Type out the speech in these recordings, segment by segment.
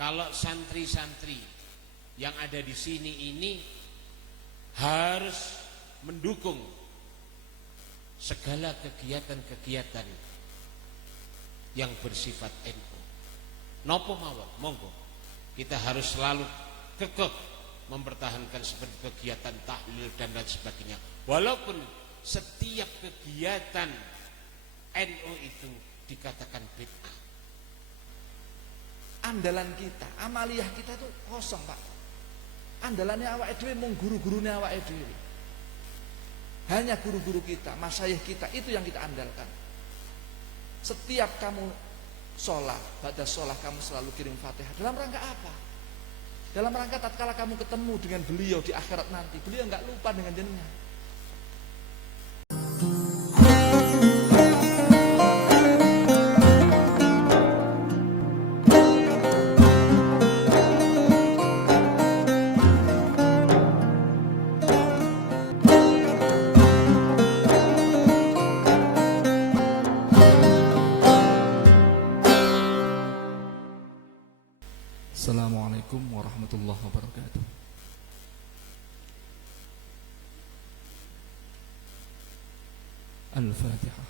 kalau santri-santri yang ada di sini ini harus mendukung segala kegiatan-kegiatan yang bersifat NU. Nopo mawon, monggo. Kita harus selalu kekeh mempertahankan seperti kegiatan tahlil dan lain sebagainya. Walaupun setiap kegiatan NU itu dikatakan bid'ah. Andalan kita, amaliyah kita itu kosong, Pak. Andalannya awake dhewe mung guru-gurune awake dhewe. Hanya guru-guru kita, masyayikh kita, itu yang kita andalkan. Setiap kamu sholat, ba'da sholat kamu selalu kirim Fatihah. Dalam rangka apa? Dalam rangka tatkala kamu ketemu dengan beliau di akhirat nanti, beliau enggak lupa dengan jenengan. Assalamualaikum warahmatullahi wabarakatuh. Al-Fatihah.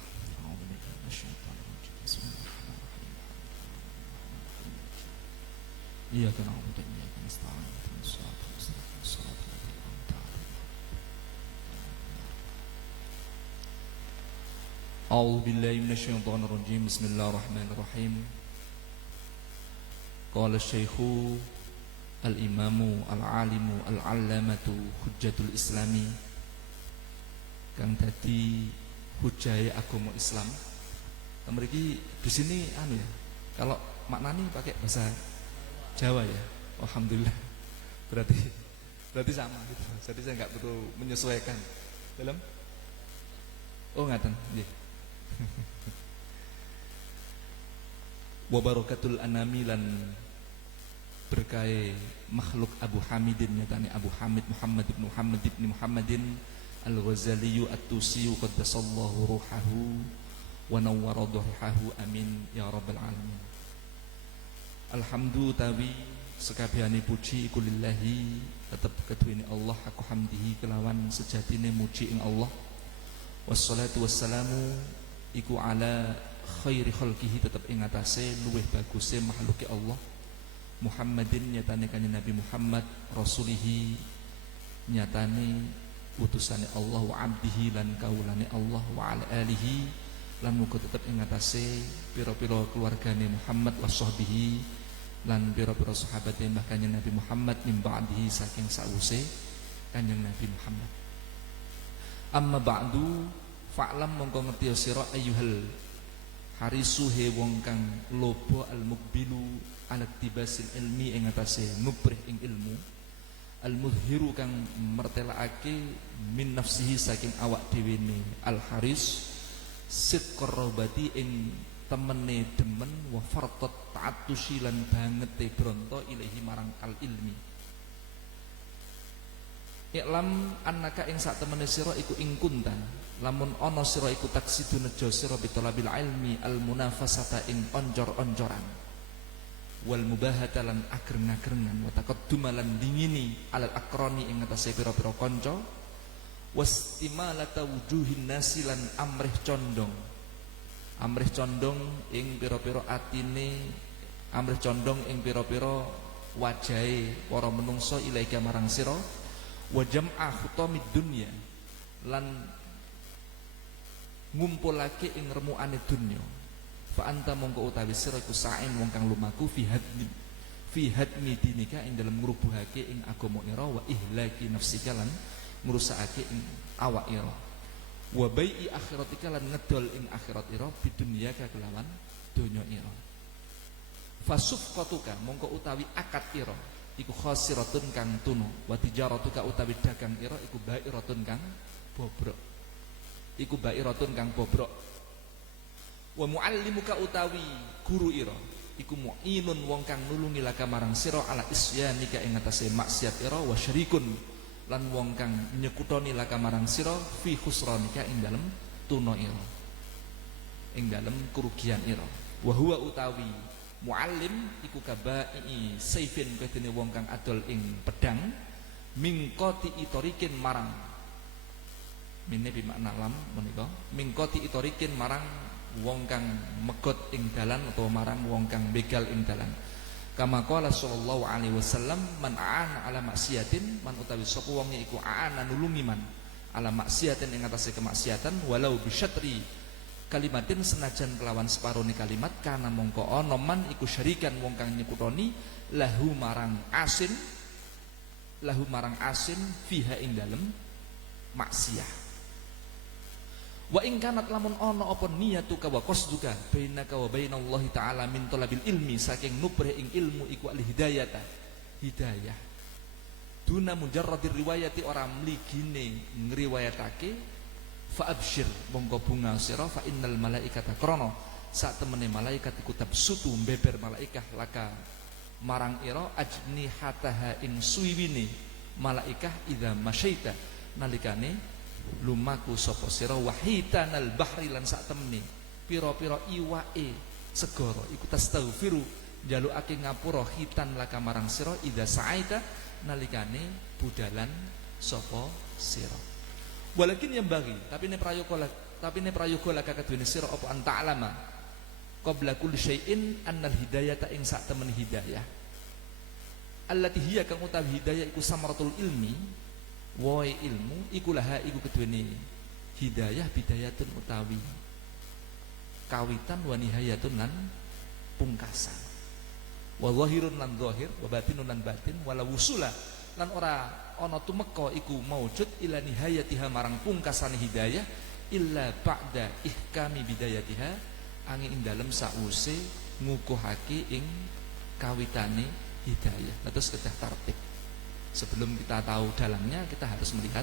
Iyyaka na'budu wa iyyaka nasta'in. A'udzu billahi minasyaitonir rajim. Bismillahirrahmanirrahim. Qala Syekhu Al-Imamu Al-Alimu Al-Allamatu Hujjatul Islami, kang dadi hujjahe agama Islam. Mriki di sini ya. Kalau maknani pakai bahasa Jawa ya. Alhamdulillah. Berarti sama gitu. Jadi saya enggak perlu menyesuaikan. Dalam oh ngaten nggih. Wa barakatul anami lan berkahe makhluk Abu Hamidin, nyatane Abu Hamid Muhammad ibn Muhammadin Al-Ghazali At-Tusi qaddasallahu ruhahu wa nawwara dhuhahu, amin ya rabbal alamin. Alhamdulillah tawi sekabehane puji iku lillahi, tetep keduweni Allah, aku hamdihi kelawan sejatine muji ing Allah. Wassalatu wassalamu iku ala khairi khalqihi, tetap ing atase luweh baguse makhluke Allah, Muhammadin nyatane kanjeng Nabi Muhammad, rasulihi nyatane utusane Allah, wa abdihi lan kaulane Allah, wa ala alihi lan muga tetep ing atase pira-pira keluargane Muhammad, wa sahbihi lan pira-pira sahabate mbah kanjeng Nabi Muhammad, min ba'dihi saking sause kanjeng Nabi Muhammad. Amma ba'du, fa'lam mongko ngerti sira ayyuhal harisuhe wong kang lobo al-mukbilu ala tibasil ilmi ing atase nubrih ing ilmu, al-mudhiru kang mertelakake min nafsihi saking awak dhewe ne, al-haris sidqar robati ing temene demen, wa fartat ta'attusi lan bangete bronto ilahi marang al-ilmi. Iklam annaka ing sak temene sira iku ing kunta, lamun ana sira iku taksidu nejo sira bitolabil ilmi al-munafasata ing oncor-oncoran, wal mubahata lan agreng-agrengan, wa taqadduma lan dingini alal akroni ing atase pira-pira kanca, wastimalata wujuhin nasi lan amrih condong ing pira-pira atine, amrih condong ing pira-pira wajahe para menungsa ilaika marang sira, wa jam'a khutamid dunya lan ngumpulake ing remukane dunya, fa anta mongko utawi sira iku sa'in wong kang lumaku fi hadmi dinika ing dalem ngrubuhake ing agama ira, wa ihlaki nafsika lan ngrusakake ing awak ira, wa bai'i akhiratika lan ngedol ing akhirat ira bidunya kelawan donya ira. Fasufqatuka mongko utawi akad ira iku khasiratun kang tunu, wa tijaratuka utawi dagang ira iku bairatun kang bobrok, wa muallimuka utawi guru ira iku mu'inun wong kang nulungi laka marang sira ala isyanika ing atase maksiat ira, wa syarikun lan wong kang nyekutoni laka marang sira fi khusranika ing dalem tuna ira, ing dalem kerugian ira. Wa huwa utawi Muallim iku kabai saifin kedene wong kang adol ing pedang mingkoti itorikin marang mine bimakna lam menika mingkoti itorikin marang wong kang megot ing dalan utawa marang wong kang begal ing dalan. Kama qala sallallahu alaihi wasallam man aana ala maksiatin man utawi sapa wong iku aana nulungi man ala maksiatin ing atase kemaksiatan walau bisyatri kalimatin senajan kelawan separone kalimat kana mongko ana man iku syarikan wong kang nyekutoni lahu marang asin fiha ing dalem maksiat. Wa ing kanat lamun ana apa niyatuka wa qasduka bainaka wa bainallahi ta'ala min talabil ilmi saking nubrih ing ilmu iku al hidayata hidayah duna mujarradir riwayati ora mligine ngriwayatake fa absyir monggo bunga sira fa innal malaikata krana sak temene malaikat iku tabsutu beber malaikah laka marang ira ajnihataha ing suwiwine malaikah idza masyaita nalikane lumaku sapa sira wahitanal bahri lan sak temene pira-pira iwake segara iku tastaghfiru njalukake ngapura hitan laka marang sira idza sa'aita nalikane budalan sapa sira. Walakin yang bagi tapi ne prayoga laka kadene sira apa anta'lama qabla kulli syai'in annal hidayata ing sak temen hidayah allati hiya kang utawi hidayah iku samaratul ilmi woi ilmu iku laha iku keduene hidayah bidayatun utawi kawitan wa nihayatun lan pungkasan wa zahirun lan zahir wa batinun lan batin wala wusula lan ora ana tumeka iku maujud ila nihayatiha marang pungkasan hidayah illa ba'da ihkami bidayatiha angin ing dalem sause ngukuhake ing kawitane hidayah. Terus kedah tartib. Sebelum kita tahu dalamnya kita harus melihat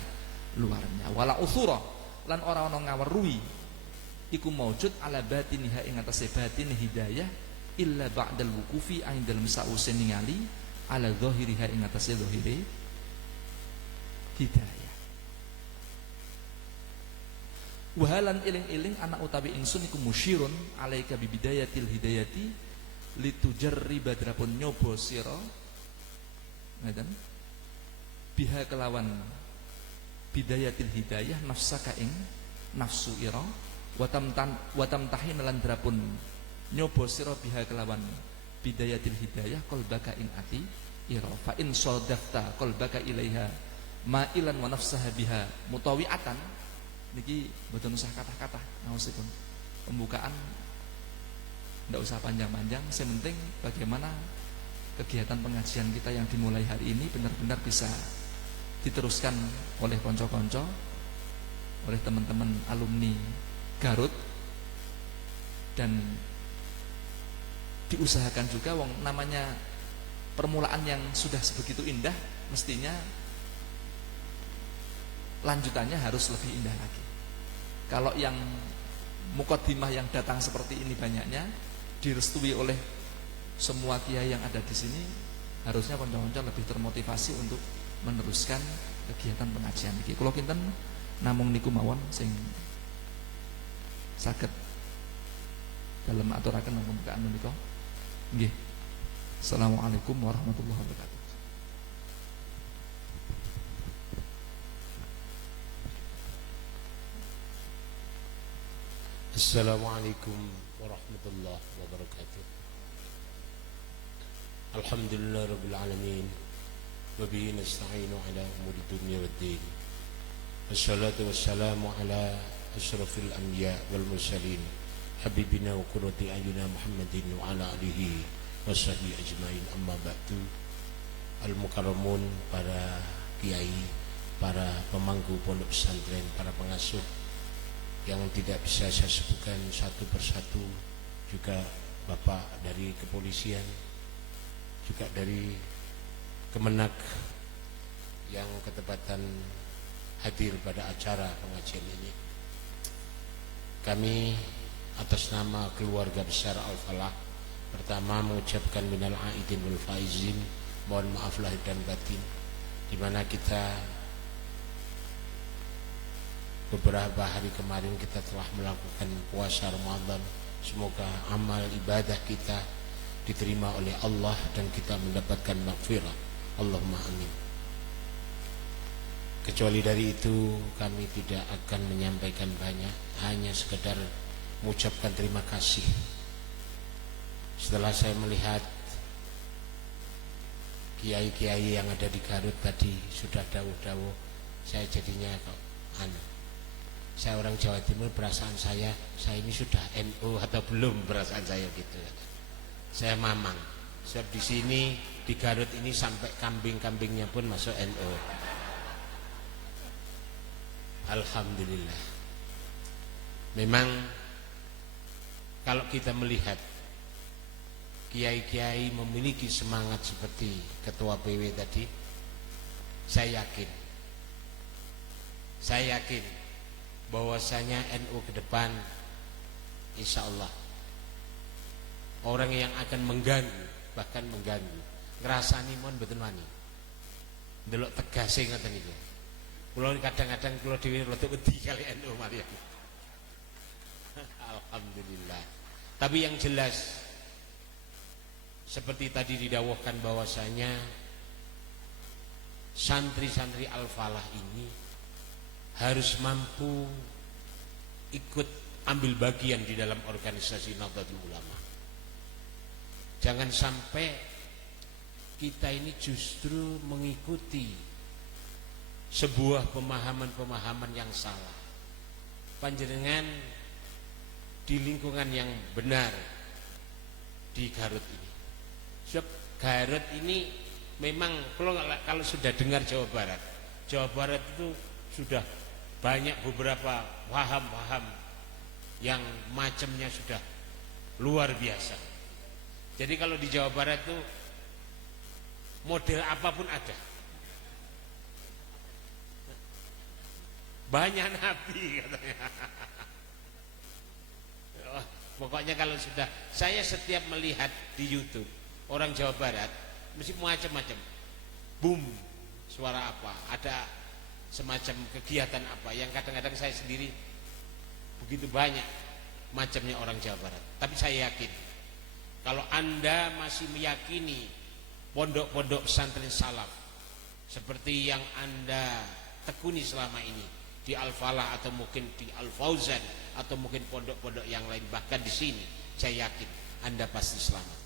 luarnya. Wala uthura lan ora ana ngaweruhi iku maujud ala batiniha ing atase batin hidayah illa ba'dal wuqufi ing dalem sause ningali ala zahiriha ing atase zahire hidayah. Wahalan iling-iling anak utawi ingsun iku musyirun alaika bi bidayatil hidayati litujarriba drapun nyoba sira ngaten biha kelawan bidayatil hidayah nafsaka ing nafsu ira watam tahin lan drapun nyoba sira biha kelawan bidayatil hidayah qalbaka ing ati ira fa in sadafta qalbaka ilaiha ma'ilan wa nafsaha biha mutawiatan niki mboten usah kata-kata ngaosipun pembukaan ndak usah panjang-panjang, yang penting bagaimana kegiatan pengajian kita yang dimulai hari ini benar-benar bisa diteruskan oleh konco-konco, oleh teman-teman alumni Garut, dan diusahakan juga wong namanya permulaan yang sudah sebegitu indah, mestinya lanjutannya harus lebih indah lagi. Kalau yang mukaddimah yang datang seperti ini banyaknya direstui oleh semua kiai yang ada di sini, harusnya konco-konco lebih termotivasi untuk meneruskan kegiatan pengajian iki. Kula kinten namung niku mawon sing saged dalem aturaken pembukaan menika. Nggih. Assalamualaikum warahmatullahi wabarakatuh. Assalamualaikum warahmatullahi wabarakatuh. Alhamdulillah rabbil alamin wa bihi nasta'inu ala umuri dunya waddin. Wassalatu wassalamu ala asyrafil anbiya wal mursalin habibina wa qurrati ayuna Muhammadin wa ala alihi washabihi ajmain. Amma ba'du. Al mukarramun, para kiai, para pemangku pondok pesantren, para pengasuh yang tidak bisa saya sebutkan satu persatu, juga Bapak dari kepolisian, juga dari Kemenak yang ketepatan hadir pada acara pengajian ini. Kami atas nama keluarga besar Al-Falah pertama mengucapkan minal aidin wal faizin, mohon maaf lahir dan batin, di mana kita beberapa hari kemarin kita telah melakukan puasa Ramadan. Semoga amal ibadah kita diterima oleh Allah dan kita mendapatkan maghfirah. Allahumma amin. Kecuali dari itu kami tidak akan menyampaikan banyak, hanya sekedar mengucapkan terima kasih. Setelah saya melihat kiai-kiai yang ada di Garut tadi sudah dawuh-dawuh, saya jadinya kok saya orang Jawa Timur, perasaan saya ini sudah NU atau belum, perasaan saya gitu. Saya mamang. Sebab di sini di Garut ini sampai kambing-kambingnya pun masuk NU. Alhamdulillah. Memang kalau kita melihat kiai-kiai memiliki semangat seperti ketua PW tadi, saya yakin bahwasanya NU ke depan insya Allah orang yang akan mengganggu, bahkan mengganggu, ngrasani mon mboten wani. Ndelok tegase ngoten niku. Kula kadang-kadang kula dhewe rada wedi kali NU mari. Alhamdulillah. Tapi yang jelas seperti tadi didawuhkan bahwasanya santri-santri Al-Falah ini harus mampu ikut ambil bagian di dalam organisasi Nahdlatul Ulama. Jangan sampai kita ini justru mengikuti sebuah pemahaman-pemahaman yang salah. Panjenengan di lingkungan yang benar di Garut ini. Sebab Garut ini memang kalau sudah dengar Jawa Barat itu sudah banyak beberapa paham-paham yang macamnya sudah luar biasa. Jadi kalau di Jawa Barat itu model apapun ada. Banyak nabi katanya. Pokoknya kalau sudah, saya setiap melihat di YouTube orang Jawa Barat mesti macam-macam. Boom, suara apa? Ada semacam kegiatan apa yang kadang-kadang saya sendiri begitu banyak macamnya orang Jawa Barat. Tapi saya yakin kalau Anda masih meyakini pondok-pondok pesantren salaf seperti yang Anda tekuni selama ini di Al-Falah atau mungkin di Al-Fauzan atau mungkin pondok-pondok yang lain, bahkan di sini, saya yakin Anda pasti selamat.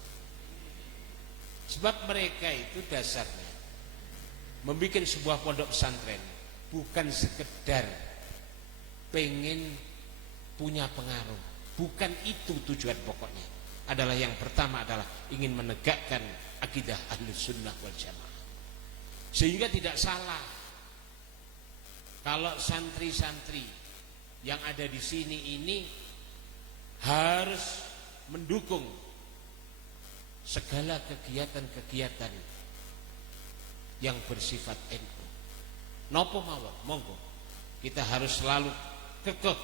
Sebab mereka itu dasarnya membuat sebuah pondok pesantren bukan sekedar pengen punya pengaruh, bukan itu tujuan pokoknya. Adalah yang pertama adalah ingin menegakkan akidah Ahlus Sunnah wal Jamaah. Sehingga tidak salah kalau santri-santri yang ada di sini ini harus mendukung segala kegiatan-kegiatan yang bersifat NU. Nopo mawon, monggo. Kita harus selalu kekeh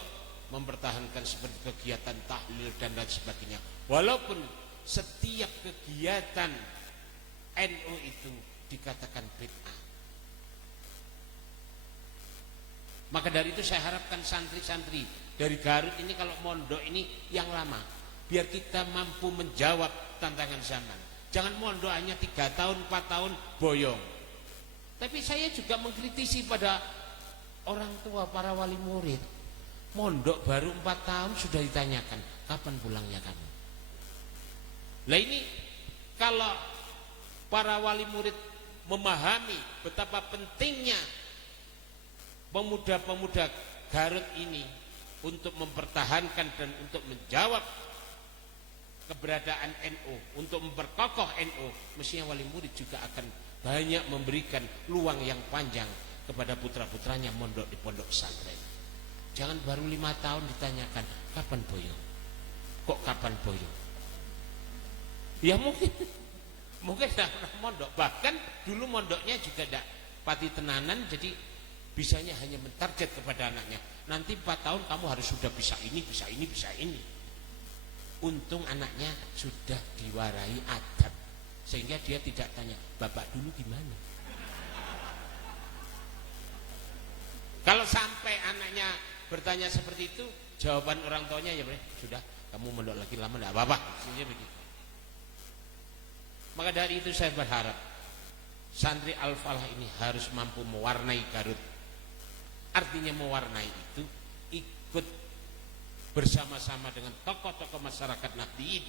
mempertahankan seperti kegiatan tahlil dan lain sebagainya. Walaupun setiap kegiatan NU itu dikatakan bid'ah. Maka dari itu saya harapkan santri-santri dari Garut ini kalau mondok ini yang lama, biar kita mampu menjawab tantangan zaman. Jangan mondok hanya 3 tahun, 4 tahun boyong. Tapi saya juga mengkritisi pada orang tua, para wali murid. Mondok baru 4 tahun sudah ditanyakan, kapan pulangnya kamu? Lah ini kalau para wali murid memahami betapa pentingnya pemuda-pemuda Garut ini untuk mempertahankan dan untuk menjawab keberadaan NU, untuk memperkokoh NU, mestinya wali murid juga akan banyak memberikan luang yang panjang kepada putra-putranya mondok di pondok pesantren. Jangan baru 5 tahun ditanyakan kapan boyo. Kok kapan boyo? Ya mungkin tidak pernah mondok. Bahkan dulu mondoknya juga tidak pati tenanan, jadi bisanya hanya mentarget kepada anaknya. Nanti 4 tahun kamu harus sudah bisa ini, bisa ini, bisa ini. Untung anaknya sudah diwarai adab, sehingga dia tidak tanya, bapak dulu gimana? Kalau sampai anaknya bertanya seperti itu, jawaban orang tuanya ya sudah, kamu mondok lagi lama tidak apa-apa. Maksudnya begitu. Maka dari itu saya berharap santri Al-Falah ini harus mampu mewarnai Garut. Artinya mewarnai itu ikut bersama-sama dengan tokoh-tokoh masyarakat Nahdliyin,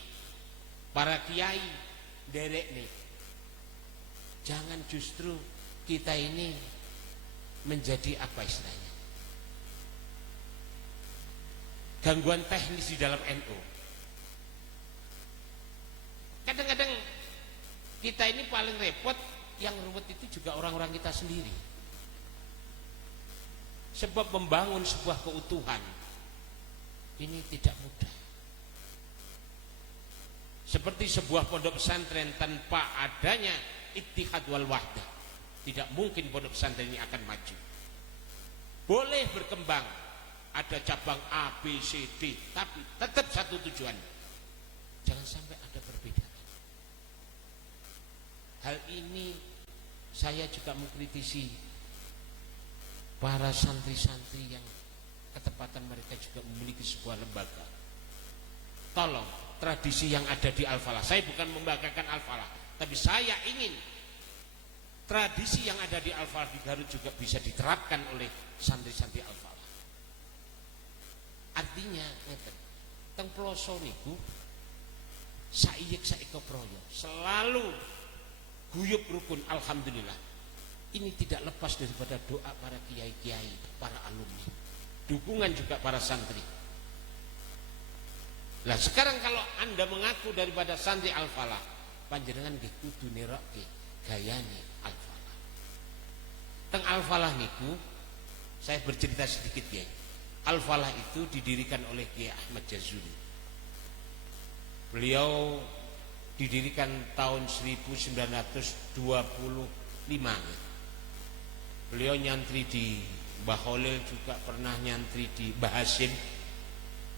para kiai, derek nih. Jangan justru kita ini menjadi apa istilahnya, gangguan teknis di dalam NU. Kadang-kadang kita ini paling repot, yang ruwet itu juga orang-orang kita sendiri. Sebab membangun sebuah keutuhan ini tidak mudah. Seperti sebuah pondok pesantren tanpa adanya ittihad wal wahdah, tidak mungkin pondok pesantren ini akan maju. Boleh berkembang, ada cabang A, B, C, D, tapi tetap satu tujuan. Jangan sampai ada perbedaan. Hal ini saya juga mengkritisi para santri-santri yang ketepatan mereka juga memiliki sebuah lembaga. Tolong, tradisi yang ada di Al-Falah, saya bukan membanggakan Al-Falah, tapi saya ingin tradisi yang ada di Al-Falah di Garut juga bisa diterapkan oleh santri-santri Al-Falah. Artinya ngeten, teng ploso niku saiyek saiko proyo, selalu guyub rukun. Alhamdulillah, ini tidak lepas daripada doa para kiai-kiai, para alumni, dukungan juga para santri. Lah sekarang kalau Anda mengaku daripada santri Al-Falah, panjenengan nggih kudu nerokke gayane Al-Falah. Teng Al-Falah niku saya bercerita sedikit ya. Al-Falah itu didirikan oleh Kiai Ahmad Jazuli. Beliau didirikan tahun 1925. Beliau nyantri di Mbah Khalil, juga pernah nyantri di Mbah Hasim,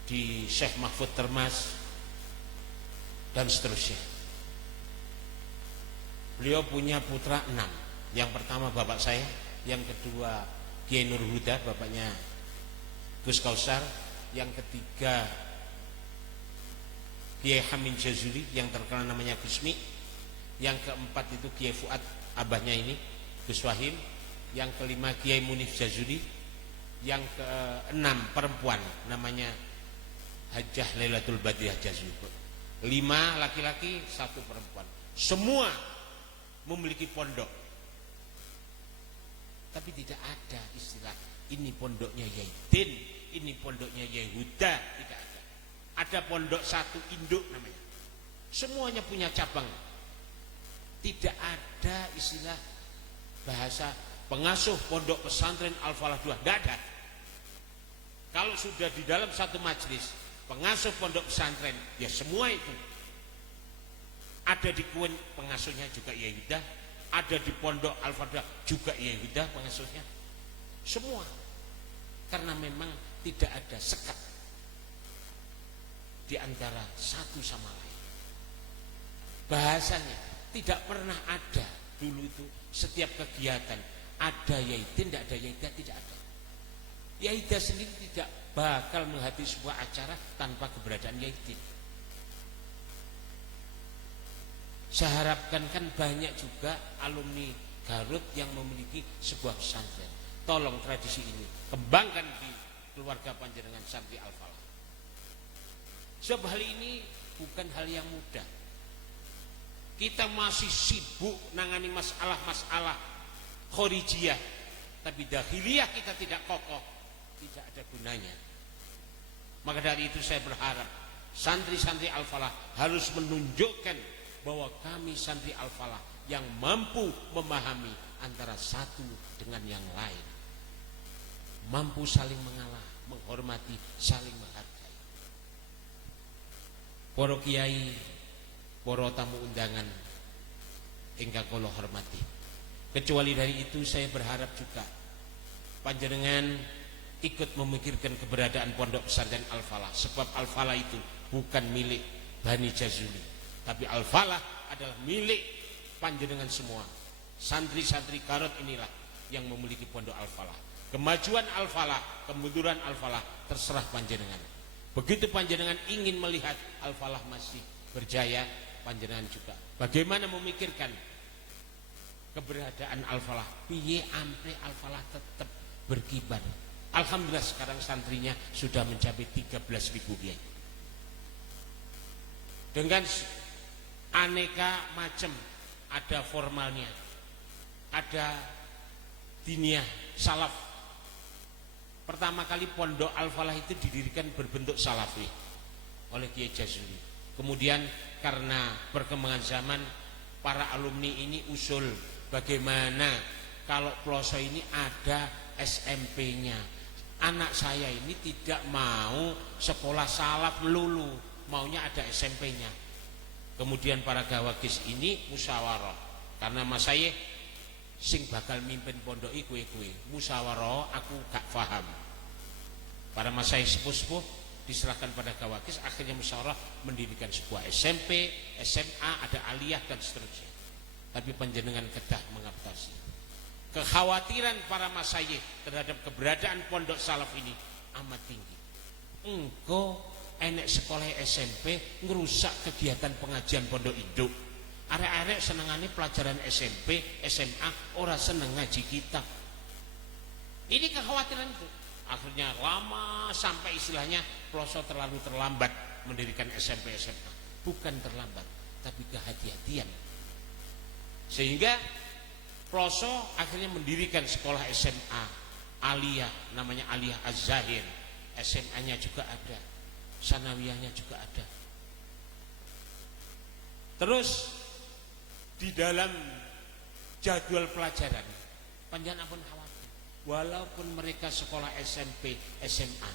di Syekh Mahfud Termas, dan seterusnya. Beliau punya putra 6. Yang pertama bapak saya, yang kedua Kiai Nur Huda, bapaknya Gus Kausar, yang ketiga Kiai Hamid Jazuli yang terkenal namanya Gusmi, yang keempat itu Kiai Fuad, abahnya ini Gus Wahim, yang kelima Kiai Munif Jazuli, yang keenam perempuan namanya Hajjah Lailatul Badriah Jazuli. 5 laki-laki, 1 perempuan. Semua memiliki pondok, tapi tidak ada istilah ini pondoknya Yaidin, ini pondoknya Yehuda, tidak ada. Ada pondok satu induk namanya. Semuanya punya cabang. Tidak ada istilah bahasa pengasuh pondok pesantren Al-Falah 2, tidak ada. Kalau sudah di dalam satu majelis pengasuh pondok pesantren, ya semua itu ada. Di Kuen pengasuhnya juga Yehuda, ada di pondok Al-Falah juga Yehuda pengasuhnya, semua. Karena memang tidak ada sekat di antara satu sama lain. Bahasanya tidak pernah ada dulu itu setiap kegiatan ada Yaidin, tidak ada Yaida, tidak ada. Yaida sendiri tidak bakal menghadiri sebuah acara tanpa keberadaan Yaidin. Saya harapkan kan banyak juga alumni Garut yang memiliki sebuah pesantren. Tolong tradisi ini kembangkan di keluarga panjenengan santri Al-Falah. Sebab hal ini bukan hal yang mudah. Kita masih sibuk nangani masalah-masalah khorijiyah, tapi dahiliyah kita tidak kokoh, tidak ada gunanya. Maka dari itu saya berharap santri-santri Al-Falah harus menunjukkan bahwa kami santri Al-Falah yang mampu memahami antara satu dengan yang lain, mampu saling mengalah, menghormati, saling menghargai. Para kiai, para tamu undangan ingkang kula hormati, kecuali dari itu saya berharap juga panjenengan ikut memikirkan keberadaan pondok pesantren Al-Falah. Sebab Al-Falah itu bukan milik Bani Jazuli, tapi Al-Falah adalah milik panjenengan semua. Santri-santri Garut inilah yang memiliki pondok Al-Falah. Kemajuan Al-Falah, kemunduran Al-Falah terserah panjenengan. Begitu panjenengan ingin melihat Al-Falah masih berjaya, panjenengan juga bagaimana memikirkan keberadaan Al-Falah, piye ampe Al-Falah tetap berkibar. Alhamdulillah sekarang santrinya sudah mencapai 13.000 kiai. Dengan aneka macam, ada formalnya, ada diniyah, salaf. Pertama kali pondok Al-Falah itu didirikan berbentuk salafi oleh Kiai Jazuli. Kemudian karena perkembangan zaman, para alumni ini usul bagaimana kalau Ploso ini ada SMP-nya. Anak saya ini tidak mau sekolah salaf melulu, maunya ada SMP-nya. Kemudian para gawagis ini musyawarah, karena mas saya sing bakal mimpin pondok kuwe musyawarah, aku gak paham. Para mas saya sepuh-sepuh diserahkan pada gawagis, akhirnya musyawarah mendirikan sebuah SMP, SMA, ada aliyah dan seterusnya. Tapi panjenengan kedah mengatasi kekhawatiran para masyayikh terhadap keberadaan pondok salaf ini amat tinggi. Engko enek sekolah SMP ngerusak kegiatan pengajian pondok induk. Arek-arek senengane pelajaran SMP, SMA, ora seneng ngaji kitab. Ini kekhawatiran itu. Akhirnya lama sampai istilahnya Ploso terlalu terlambat mendirikan SMP, SMA. Bukan terlambat, tapi kehati-hatian. Sehingga Ploso akhirnya mendirikan sekolah SMA aliyah, namanya Aliyah Az-Zahir. SMA-nya juga ada, sanawiyahnya juga ada. Terus di dalam jadwal pelajaran panjenengan pun khawatir, walaupun mereka sekolah SMP, SMA,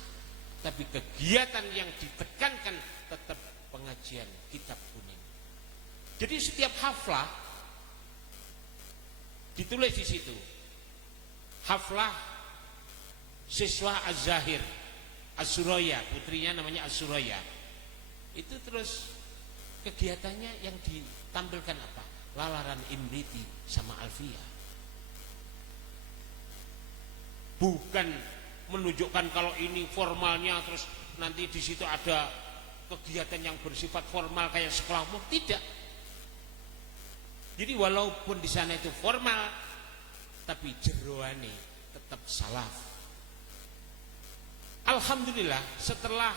tapi kegiatan yang ditekankan tetap pengajian kitab kuning. Jadi setiap haflah ditulis di situ, haflah siswa Az-Zahir, Az-Suraya, putrinya namanya Az-Suraya. Itu terus kegiatannya yang ditampilkan apa? Lalaran Imriti sama Alfiyah. Bukan menunjukkan kalau ini formalnya terus nanti di situ ada kegiatan yang bersifat formal kayak sekolah umum, tidak. Jadi walaupun di sana itu formal, tapi jeroane tetap salaf. Alhamdulillah setelah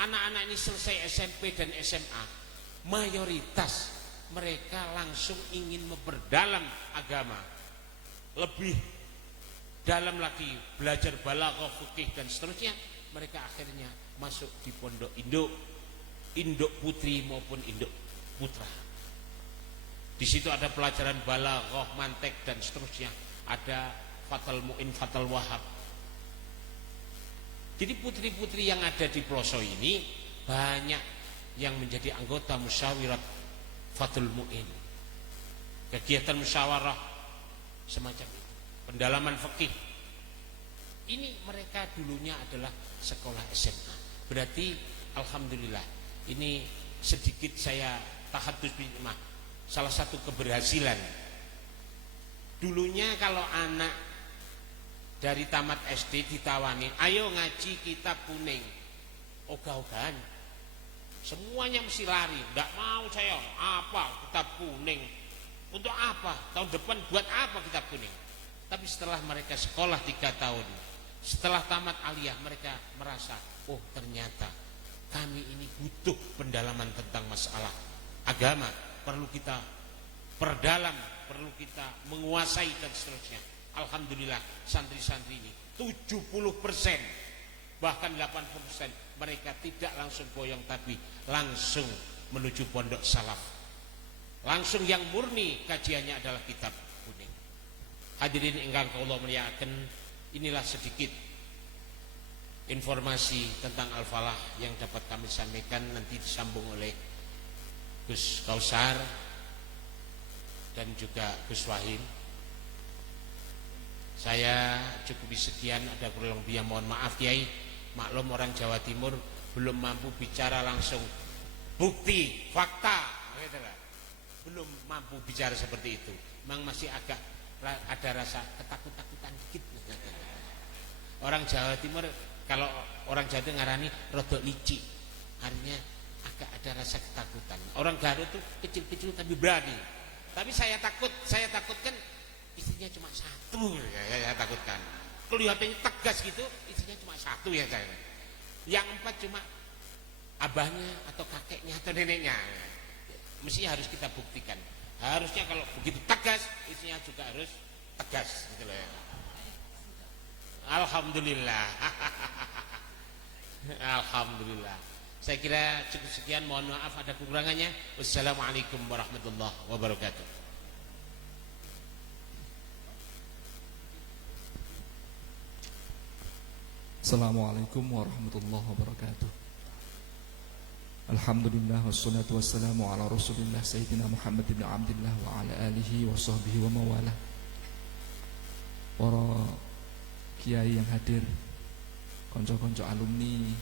anak-anak ini selesai SMP dan SMA, mayoritas mereka langsung ingin memperdalam agama, lebih dalam lagi, belajar balaghah, fikih dan seterusnya. Mereka akhirnya masuk di pondok induk, induk putri maupun induk putra. Di situ ada pelajaran balaghah, mantek dan seterusnya. Ada Fathul Mu'in, Fathul Wahab. Jadi putri-putri yang ada di Ploso ini banyak yang menjadi anggota musyawirat Fathul Mu'in. Kegiatan musyawarah semacam itu, pendalaman fikih. Ini mereka dulunya adalah sekolah SMA. Berarti alhamdulillah ini sedikit saya tahadus bimah, salah satu keberhasilan. Dulunya kalau anak dari tamat SD ditawani, ayo ngaji kitab kuning, ogah-ogahan, semuanya mesti lari. Tidak mau saya, apa kitab kuning, untuk apa, tahun depan buat apa kitab kuning. Tapi setelah mereka sekolah 3 tahun, setelah tamat aliyah, mereka merasa, oh ternyata kami ini butuh pendalaman tentang masalah agama, perlu kita perdalam, perlu kita menguasai dan seterusnya. Alhamdulillah santri-santri ini 70%, bahkan 80% mereka tidak langsung boyong, tapi langsung menuju pondok salaf, langsung yang murni kajiannya adalah kitab kuning. Hadirin ingkang kula mulyakaken, inilah sedikit informasi tentang Al-Falah yang dapat kami sampaikan. Nanti disambung oleh Gus Kausar dan juga Gus Wahim. Saya cukupi sekian, ada kurang lebih mohon maaf Kiai. Maklum orang Jawa Timur belum mampu bicara langsung bukti, fakta, belum mampu bicara seperti itu. Memang masih agak ada rasa ketakut-takutan dikit. Orang Jawa Timur, kalau orang Jawa Timur ngarani rodok licik, artinya agak ada rasa ketakutan. Orang Garut tuh kecil-kecil tapi berani. Tapi saya takutkan istrinya cuma satu, saya takutkan. Kelihatannya tegas gitu, istrinya cuma satu ya saya. Yang 4 cuma abahnya atau kakeknya atau neneknya. Mesti harus kita buktikan. Harusnya kalau begitu tegas, istrinya juga harus tegas gitu loh ya. Alhamdulillah. Alhamdulillah. Saya kira cukup sekian, mohon maaf ada kekurangannya. Wassalamualaikum warahmatullahi wabarakatuh. Assalamualaikum warahmatullahi wabarakatuh. Alhamdulillah wassalatu wassalamu ala Rasulillah Sayyidina Muhammad bin Abdullah wa ala alihi wa sahbihi wa mawalah. Para kiai yang hadir, konco-konco alumni,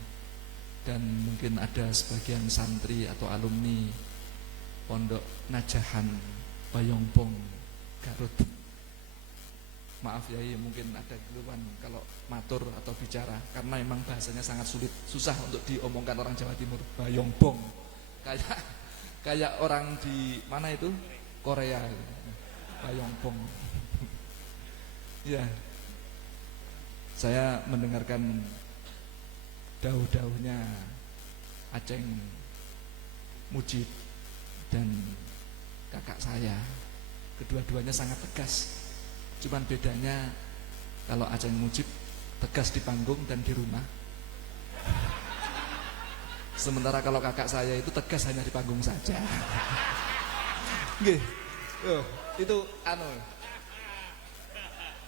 dan mungkin ada sebagian santri atau alumni Pondok Najahan Bayongpong Garut. Maaf ya, mungkin ada keluhan kalau matur atau bicara, karena memang bahasanya sangat sulit, susah untuk diomongkan orang Jawa Timur. Bayongpong, kayak orang di mana itu, Korea. Bayongpong. Ya, saya mendengarkan dauh-dauhnya Aceng Mujib dan kakak saya, kedua-duanya sangat tegas. Cuman bedanya kalau Aceng Mujib tegas di panggung dan di rumah, sementara kalau kakak saya itu tegas hanya di panggung saja. Nggih. Itu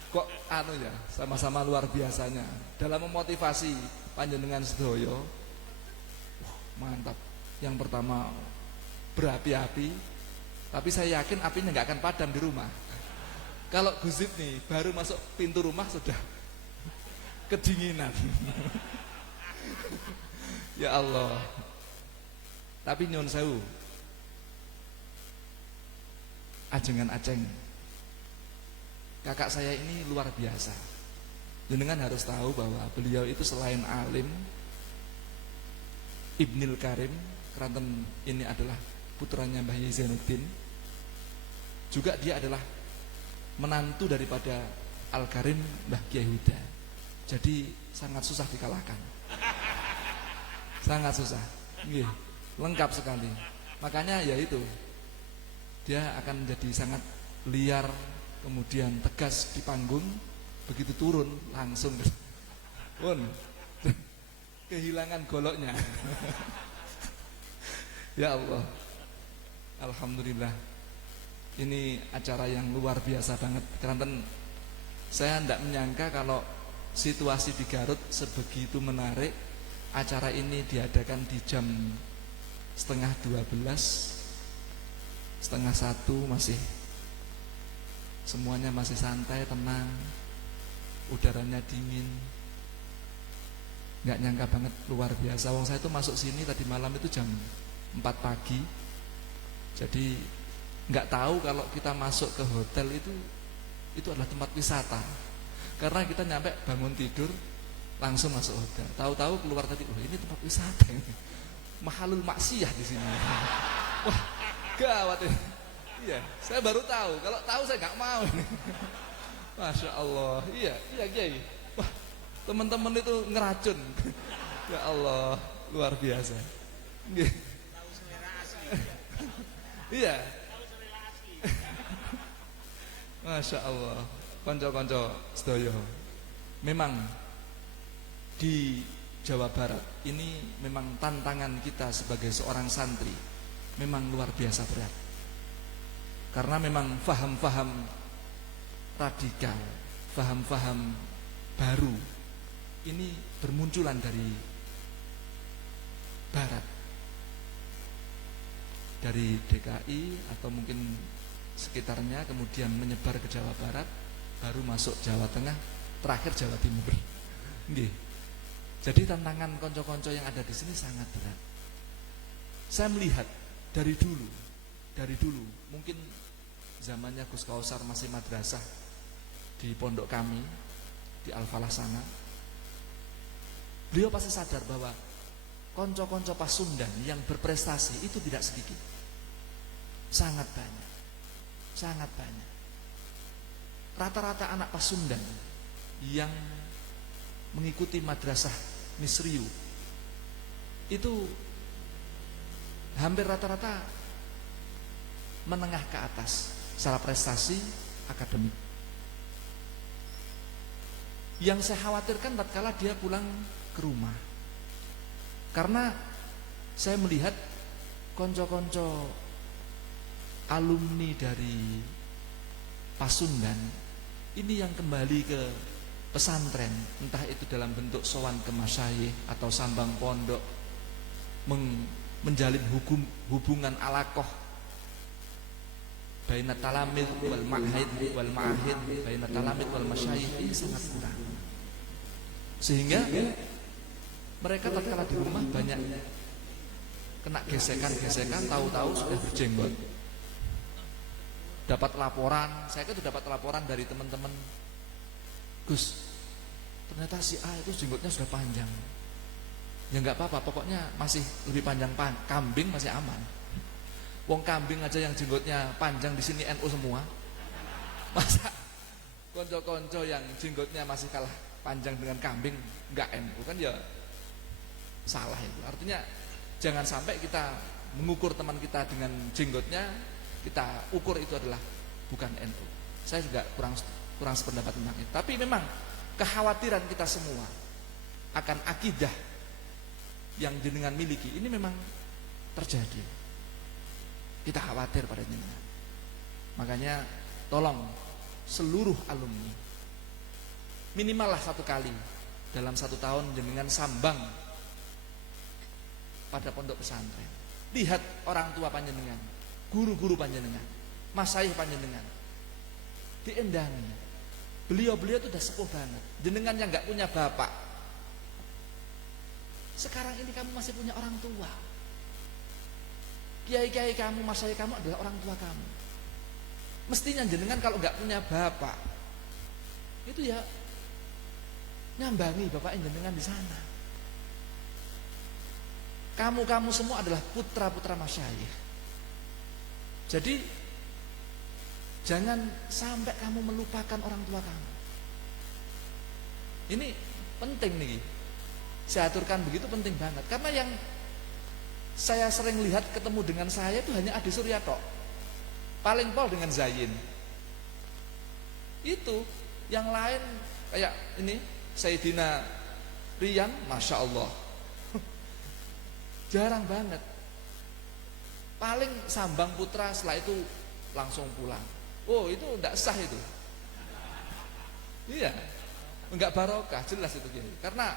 kok ya, sama-sama luar biasanya dalam memotivasi panjenengan sedoyo. Mantap. Yang pertama berapi-api, tapi saya yakin apinya nggak akan padam di rumah. Kalau Guzib nih baru masuk pintu rumah sudah kedinginan. Ya Allah. Tapi nyun sewu, ajengan Aceng, kakak saya ini luar biasa. Jenengan harus tahu bahwa beliau itu selain alim, Ibnil Karim, keranten ini adalah putranya Mbah Yai Zainuddin. Juga dia adalah menantu daripada Al-Karim Mbah Kiai Huda. Jadi sangat susah dikalahkan. Sangat susah. Nggih, lengkap sekali. Makanya ya itu, dia akan jadi sangat liar, kemudian tegas di panggung, begitu turun langsung pun kehilangan goloknya. Ya Allah. Alhamdulillah. Ini acara yang luar biasa banget. Karena saya tidak menyangka kalau situasi di Garut sebegitu menarik. Acara ini diadakan di jam 11:30, 12:30, masih semuanya masih santai, tenang, udaranya dingin. Nggak nyangka banget, luar biasa. Wong saya itu masuk sini tadi malam itu jam 4 pagi. Jadi nggak tahu kalau kita masuk ke hotel itu adalah tempat wisata, karena kita nyampe bangun tidur langsung masuk hotel. Tahu-tahu keluar tadi, ini tempat wisata ini. Mahalul maksiyah di sini. Wah, gawat ya. Iya, saya baru tahu. Kalau tahu saya nggak mau ini. Masya Allah. Iya Kiai. Wah, teman-teman itu ngeracun. Ya Allah, luar biasa. Tahu selera asli. Iya. Masya Allah. Konco-konco sedaya, memang di Jawa Barat ini memang tantangan kita sebagai seorang santri memang luar biasa berat. Karena memang faham-faham radikal, faham-faham baru ini bermunculan dari Barat, dari DKI atau mungkin sekitarnya, kemudian menyebar ke Jawa Barat, baru masuk Jawa Tengah, terakhir Jawa Timur. Nggih. Jadi tantangan konco-konco yang ada di sini sangat berat. Saya melihat dari dulu, mungkin zamannya Gus Kausar masih madrasah di pondok kami di Al-Falah sana. Beliau pasti sadar bahwa konco-konco Pasundan yang berprestasi itu tidak sedikit. Sangat banyak. Sangat banyak. Rata-rata anak Pasundan yang mengikuti madrasah Misriu itu hampir rata-rata menengah ke atas secara prestasi akademik. Yang saya khawatirkan tatkala dia pulang ke rumah, karena saya melihat konco-konco alumni dari Pasundan ini yang kembali ke pesantren, entah itu dalam bentuk sowan ke masyayikh atau sambang pondok, menjalin hubungan alaqah baina talamid wal ma'hid wal ma'ahid, baina talamid wal masyayikh, ini sangat kurang. Sehingga mereka tatkala di rumah banyak kena gesekan-gesekan, tahu-tahu sudah berjenggot. Dapat laporan, saya itu dapat laporan dari teman-teman, Gus, ternyata si A itu jenggotnya sudah panjang. Ya enggak apa-apa, pokoknya masih lebih panjang kambing masih aman. Wong kambing aja yang jenggotnya panjang di sini NU semua. Masa konco-konco yang jenggotnya masih kalah panjang dengan kambing enggak NU, kan ya salah itu. Artinya jangan sampai kita mengukur teman kita dengan jenggotnya, kita ukur itu adalah bukan NU. Saya juga kurang sependapat tentang itu. Tapi memang kekhawatiran kita semua akan akidah yang jenengan miliki ini memang terjadi. Kita khawatir pada jenengan. Makanya tolong seluruh alumni minimal lah 1 kali dalam 1 tahun jenengan sambang pada pondok pesantren. Lihat orang tua panjenengan, guru-guru panjenengan, masyayikh panjenengan, diendangi. Beliau-beliau itu udah sepuh banget. Jenengan yang nggak punya bapak, sekarang ini kamu masih punya orang tua. Kiai-kiai kamu, masyayikh kamu adalah orang tua kamu. Mestinya jenengan kalau nggak punya bapak, itu ya nyambangi bapak jenengan di sana. Kamu semua adalah putra-putra masyayikh. Jadi jangan sampai kamu melupakan orang tua kamu. Ini penting nih. Saya aturkan begitu penting banget. Karena yang saya sering lihat ketemu dengan saya itu hanya Adi Surya tok. Paling pol dengan Zain. Itu yang lain kayak ini Sayyidina Rian, Masya Allah. Jarang banget. Paling sambang putra, setelah itu langsung pulang. Oh, itu enggak sah itu. Iya, enggak barokah, jelas itu gini. Karena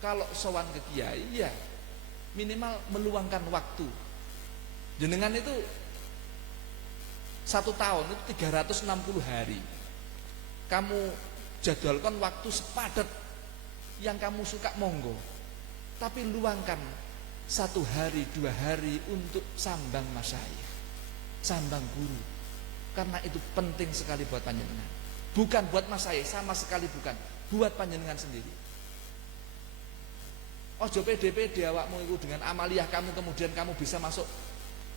kalau sowan ke kiai, ya minimal meluangkan waktu. Jenengan itu 1 tahun itu 360 hari. Kamu jadwalkan waktu sepadat yang kamu suka, monggo. Tapi luangkan 1 hari 2 hari untuk sambang masyayikh, sambang guru. Karena itu penting sekali buat panjenengan. Bukan buat masyayikh, sama sekali bukan. Buat panjenengan sendiri. Ojo pede-pede awakmu itu dengan amaliyah kamu, kemudian kamu bisa masuk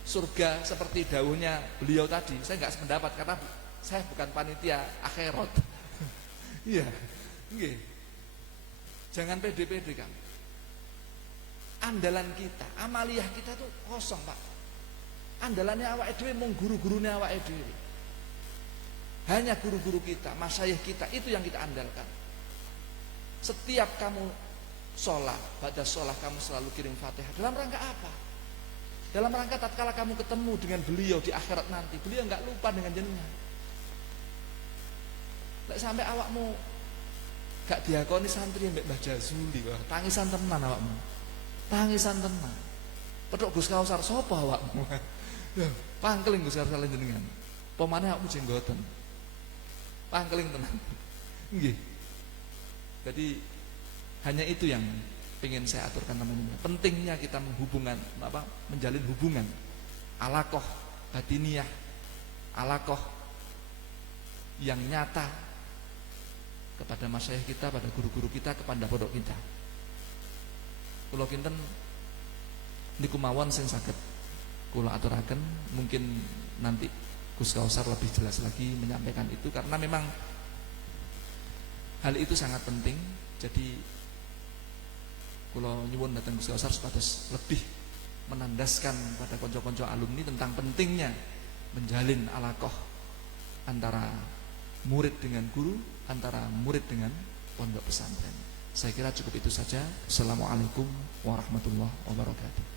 surga seperti dawuhnya beliau tadi. Saya enggak sependapat karena saya bukan panitia akhirat. Iya. Nggih. Jangan pede-pede kamu. Andalan kita, amaliyah kita tuh kosong, Pak. Andalannya awake dhewe mung guru-gurune awake dhewe. Hanya guru-guru kita, masyayikh kita, itu yang kita andalkan. Setiap kamu sholat, pada sholat kamu selalu kirim Fatihah. Dalam rangka apa? Dalam rangka tatkala kamu ketemu dengan beliau di akhirat nanti, beliau enggak lupa dengan jenengan. Lek sampai awakmu gak diakoni santri mbek Mbah Jazuli, wah tangisan tenan awakmu. Tangisan tenan. Petuk Gus Kausar sapa awakmu? Ya, pangkeling Gus Kausar jenengan. Pemane awakmu jenggoten. Pangkeling tenan. Nggih. Jadi hanya itu yang ingin saya aturkan teman-teman. Pentingnya kita menjalin hubungan alaqah batiniyah, alaqah yang nyata kepada masyayikh kita, pada guru-guru kita, kepada pondok kita. Kula kinten niku mawon sing saged kula aturaken, mungkin nanti Gus Kausar lebih jelas lagi menyampaikan itu karena memang hal itu sangat penting. Jadi kula nyuwun datang Gus Kausar supados lebih menandaskan pada konco-konco alumni tentang pentingnya menjalin alaqah antara murid dengan guru, antara murid dengan pondok pesantren. Saya kira cukup itu saja. Assalamualaikum warahmatullahi wabarakatuh.